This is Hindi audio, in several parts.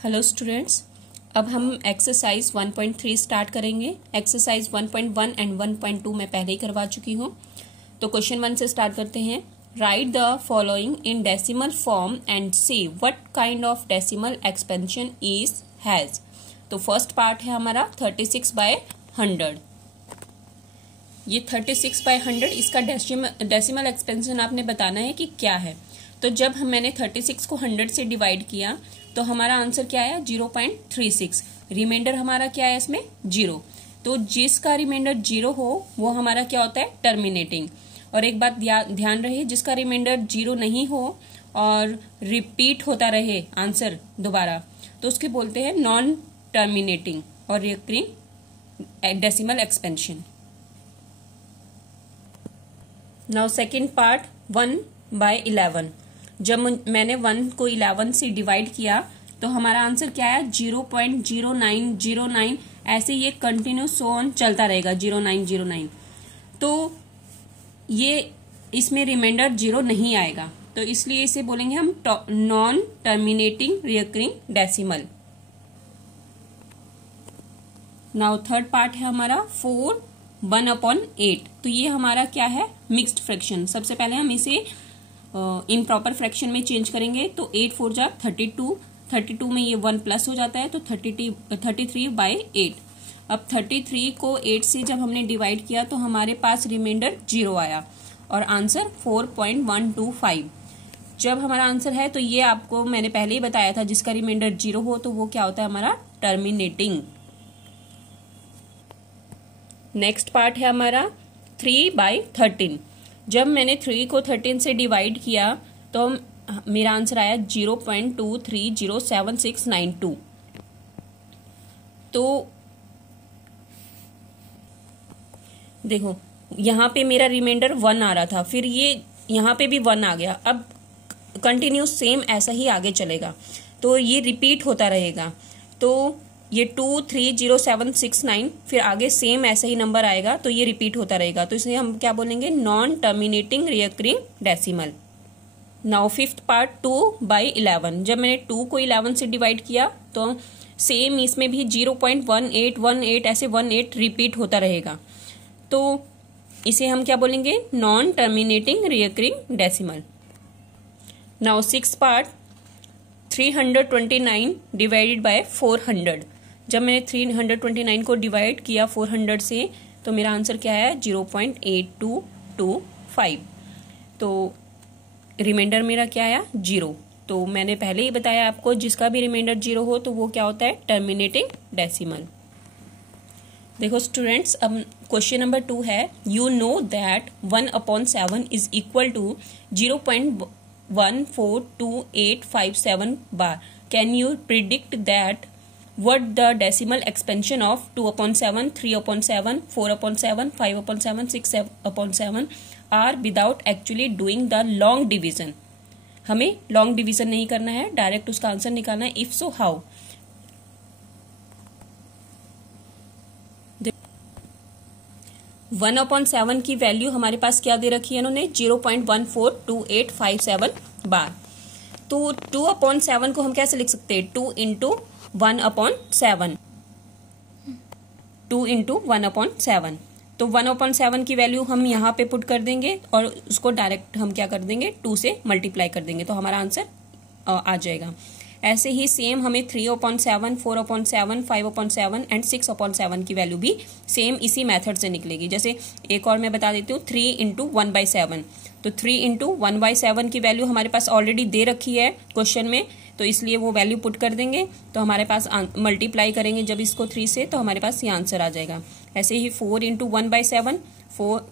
हेलो स्टूडेंट्स, अब हम एक्सरसाइज 1.3 स्टार्ट करेंगे। एक्सरसाइज 1.1 एंड 1.2 मैं पहले ही करवा चुकी हूँ। तो क्वेश्चन 1 से स्टार्ट करते हैं। Right the following in decimal form and see what kind of decimal expansion is has. तो फर्स्ट पार्ट है हमारा 36/100। ये 36/100 इसका डेसिमल एक्सपेंशन आपने बताना है कि क्या है। तो जब मैंने 36 को 100 से डिवाइड किया तो हमारा आंसर क्या आया 0.36। रिमाइंडर हमारा क्या है इसमें 0। तो जिसका रिमाइंडर 0 हो वो हमारा क्या होता है टर्मिनेटिंग। और एक बात ध्यान रहे, जिसका रिमाइंडर 0 नहीं हो और रिपीट होता रहे आंसर दोबारा तो उसके बोलते हैं नॉन टर्मिनेटिंग और recurring decimal expansion. Now second part 1/11। जब मैंने 1 को 11 से डिवाइड किया तो हमारा आंसर क्या है 0.0909। ऐसे ये कंटिन्यू सो ऑन चलता रहेगा 0909। तो ये इसमें रिमाइंडर 0 नहीं आएगा, तो इसलिए इसे बोलेंगे हम non terminating recurring decimal. Now third part है हमारा 4 1/8। तो ये हमारा क्या है मिक्स्ड फ्रैक्शन। सबसे पहले हम इसे इम्प्रॉपर फ्रैक्शन में चेंज करेंगे। तो 8 4 जा 32 में ये 1 प्लस हो जाता है तो 33/8। अब 33 को 8 से जब हमने डिवाइड किया तो हमारे पास रिमाइंडर 0 आया और आंसर 4.125। जब हमारा आंसर है तो ये आपको मैंने पहले ही बताया था, जिसका रिमाइंडर 0 हो तो वो क्या होता है हमारा टर्मिनेटिंग। नेक्स्ट पार्ट है हमारा 3/13। जब मैंने 3 को 13 से डिवाइड किया तो मेरा आंसर आया 0.230769। तो देखो यहाँ पे मेरा रिमाइंडर 1 आ रहा था, फिर ये यहाँ पे भी 1 आ गया। अब कंटिन्यू सेम ऐसा ही आगे चलेगा तो ये रिपीट होता रहेगा। तो ये 230769 फिर आगे सेम ऐसा ही नंबर आएगा तो ये रिपीट होता रहेगा। तो इसे हम क्या बोलेंगे non terminating recurring decimal. Now fifth part 2/11। जब मैंने 2 को 11 से डिवाइड किया तो सेम इसमें भी 0.1818 ऐसे 18 रिपीट होता रहेगा। तो इसे हम क्या बोलेंगे non terminating recurring decimal. Now six part 329 divided by 400। जब मैंने 329 को डिवाइड किया 400 से तो मेरा आंसर क्या है 0.8225। तो रिमाइंडर मेरा क्या आया 0। तो मैंने पहले ही बताया आपको, जिसका भी रिमाइंडर 0 हो तो वो क्या होता है टर्मिनेटिंग डेसिमल। देखो स्टूडेंट्स, अब क्वेश्चन नंबर 2 है। You know that 1/7 is equal to 0.142857 bar. Can you predict that what the decimal expansion of 2/7, 3/7, 4/7, 5/7, 6/7 are without actually doing the long division। हमें लॉन्ग डिवीजन नहीं करना है, डायरेक्ट उसका आंसर निकालना है। If so how. 1/7 की वैल्यू हमारे पास क्या दे रखी है इन्होंने 0.142857 बार। तो 2/7 को हम कैसे लिख सकते हैं 2 × 1/7। 2 × 1/7। तो 1/7 की वैल्यू हम यहाँ पे पुट कर देंगे और उसको डायरेक्ट हम क्या कर देंगे 2 से मल्टीप्लाई कर देंगे तो हमारा आंसर आ जाएगा। ऐसे ही सेम हमें 3/7, 4/7, 5/7 एंड 6/7 की वैल्यू भी सेम इसी मेथड से निकलेगी। जैसे एक और मैं बता देती हूँ 3 × 1/7। तो 3 × 1/7 की वैल्यू हमारे पास ऑलरेडी दे रखी है क्वेश्चन में, तो इसलिए वो वैल्यू पुट कर देंगे तो हमारे पास मल्टीप्लाई करेंगे जब इसको 3 से तो हमारे पास ये आंसर आ जाएगा। ऐसे ही 4 × 1/7,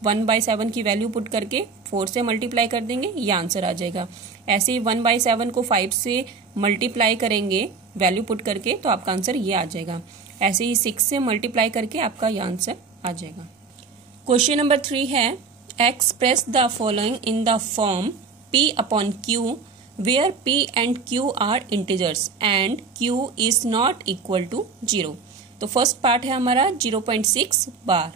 1/7 की वैल्यू पुट करके 4 से मल्टीप्लाई कर देंगे, ये आंसर आ जाएगा। ऐसे ही 1/7 को 5 से मल्टीप्लाई करेंगे वैल्यू पुट करके तो आपका आंसर ये आ जाएगा। ऐसे ही 6 से मल्टीप्लाई करके आपका ये आंसर आ जाएगा। क्वेश्चन नंबर 3 है express the following in the form P/Q where P and Q are integers and Q is not equal to 0। तो फर्स्ट पार्ट है हमारा 0.6 बार।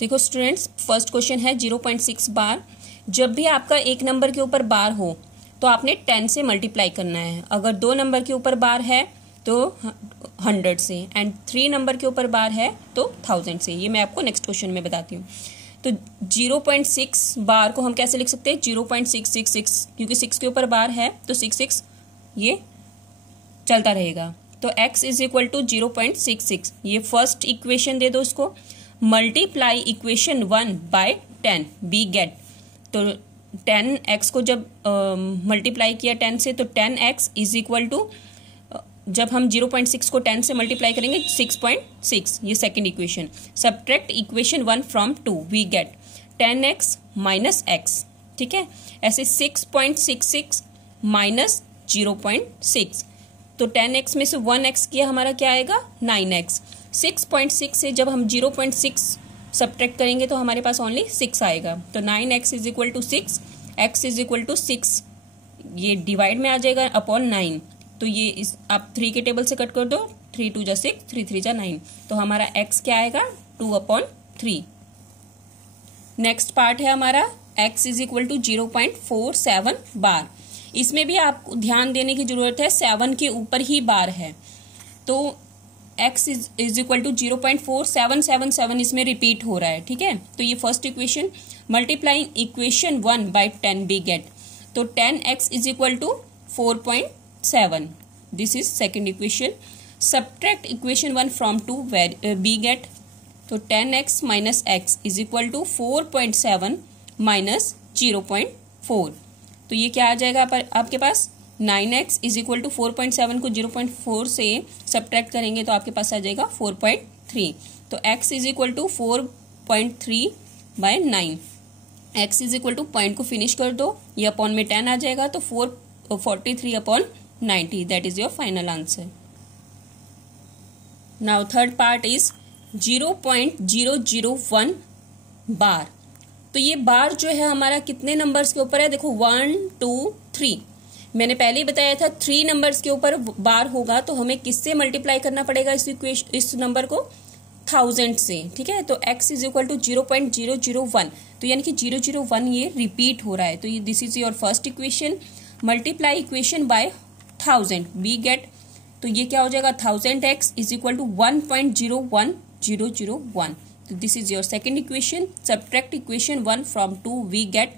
देखो स्टूडेंट्स, फर्स्ट क्वेश्चन है 0.6 बार। जब भी आपका एक नंबर के ऊपर बार हो तो आपने 10 से मल्टीप्लाई करना है। अगर 2 नंबर के ऊपर बार है तो 100 से, एंड 3 नंबर के ऊपर बार है तो 1000 से। ये मैं आपको नेक्स्ट क्वेश्चन में बताती हूँ। तो 0.6 बार को हम कैसे लिख सकते हैं, 0.666, क्योंकि 6 के ऊपर बार है तो 6 ये चलता रहेगा। तो x इज इक्वल टू 0.66, ये फर्स्ट इक्वेशन दे दो इसको। Multiply equation 1 by 10 we get. तो 10x को जब मल्टीप्लाई किया 10 से, तो 10x इज इक्वल टू, जब हम 0.6 को 10 से मल्टीप्लाई करेंगे 6.6, ये second equation. Subtract equation 1 from 2 we get 10x minus x। ठीक है, ऐसे 6.66 माइनस 0.6, तो 10x में से 1x किया हमारा क्या आएगा, 9x। 6.6 से जब हम 0.6 सब्ट्रैक्ट करेंगे तो हमारे पास ओनली 6 आएगा। तो 9x is equal to 6, x is equal to 6, ये डिवाइड में आ जाएगा अपॉन 9। तो ये इस आप 3 के टेबल से कट कर दो, 3 2 जा 6, 3 3 जा 9, तो हमारा x क्या आएगा, 2/3। नेक्स्ट पार्ट है हमारा x इज इक्वल टू 0.47 बार। इसमें भी आपको ध्यान देने की जरूरत है, 7 के ऊपर ही बार है, तो x इज इक्वल टू 0.4777 इसमें रिपीट हो रहा है। ठीक है, तो ये first equation. Multiplying equation 1 by 10 we get, तो 10x is equal to 4.7, this is second equation. Subtract equation 1 from 2 we get, तो 10x minus x is equal to 4.7 minus 0.4, तो ये क्या आ जाएगा आपके पास, 9x इज इक्वल टू 4.7 को 0.4 से सब्ट्रैक्ट करेंगे तो आपके पास आ जाएगा 4.3। तो x is equal to 4.3 by 9। x is equal to point को फिनिश कर दो, ये अपॉन में 10 आ जाएगा, तो 443/90, that is your final answer. Now third part is 0.001 बार। तो ये बार जो है हमारा कितने नंबर्स के ऊपर है, देखो 1 2 3, मैंने पहले ही बताया था 3 नंबर्स के ऊपर बार होगा तो हमें किससे मल्टीप्लाई करना पड़ेगा इस नंबर को, 1000 से। ठीक है, तो x इज इक्वल टू 0.001, तो यानी कि 001 ये रिपीट हो रहा है, तो ये this is your first equation. Multiply equation by 1000 we get, तो ये क्या हो जाएगा, 1000x इज इक्वल टू 1.01001, तो this is your second equation. Subtract equation 1 from 2 we get,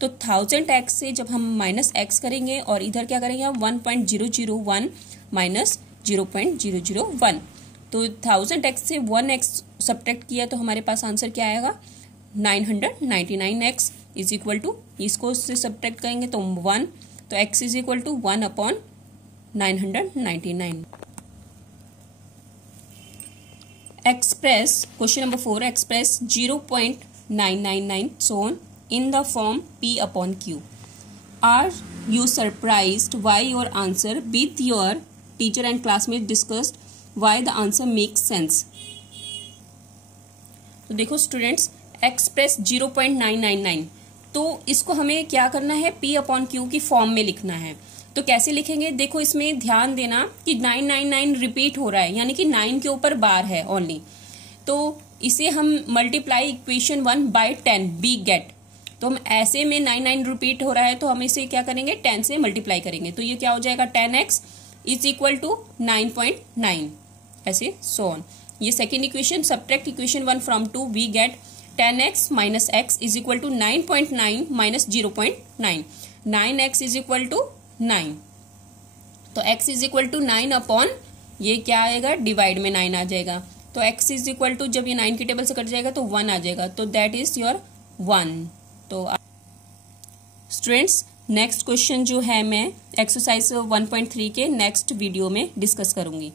तो 1000x से जब हम माइनस x करेंगे और इधर क्या करेंगे हम 1.001 माइनस 0.001, तो 1000x से 1x सब्ट्रैक्ट किया तो हमारे पास आंसर क्या आएगा, 999x इज इक्वल टू, इसको से सब्ट्रैक्ट करेंगे तो 1, तो x is equal to 1/999। Express question number 4, express 0.999 so on in the form P/Q. Are you surprised why your answer with your teacher and classmates discussed why the answer makes sense? तो देखो स्टूडेंट्स, एक्सप्रेस 0.999, तो इसको हमें क्या करना है, P/Q की फॉर्म में लिखना है। तो कैसे लिखेंगे, देखो इसमें ध्यान देना कि 999 रिपीट हो रहा है, यानी कि 9 के ऊपर बार है ओनली, तो इसे हम multiply equation 1 by 10 we get, तो हम ऐसे में 99 रिपीट हो रहा है तो हम इसे क्या करेंगे, 10 से मल्टीप्लाई करेंगे, तो ये क्या हो जाएगा, 10x इज इक्वल टू 9.9, ऐसे सो ऑन। ये second equation. Subtract equation 1 from 2 we get 10x minus x is equal to 9.9 minus 0.9, 9x is equal to 9, तो x is equal to 9 upon, ये क्या आएगा, डिवाइड में 9 आ जाएगा, तो x इज इक्वल टू, जब ये 9 की टेबल से कट जाएगा तो 1 आ जाएगा, तो दैट इज योर 1। तो स्टूडेंट्स, नेक्स्ट क्वेश्चन जो है मैं एक्सरसाइज 1.3 के नेक्स्ट वीडियो में डिस्कस करूंगी।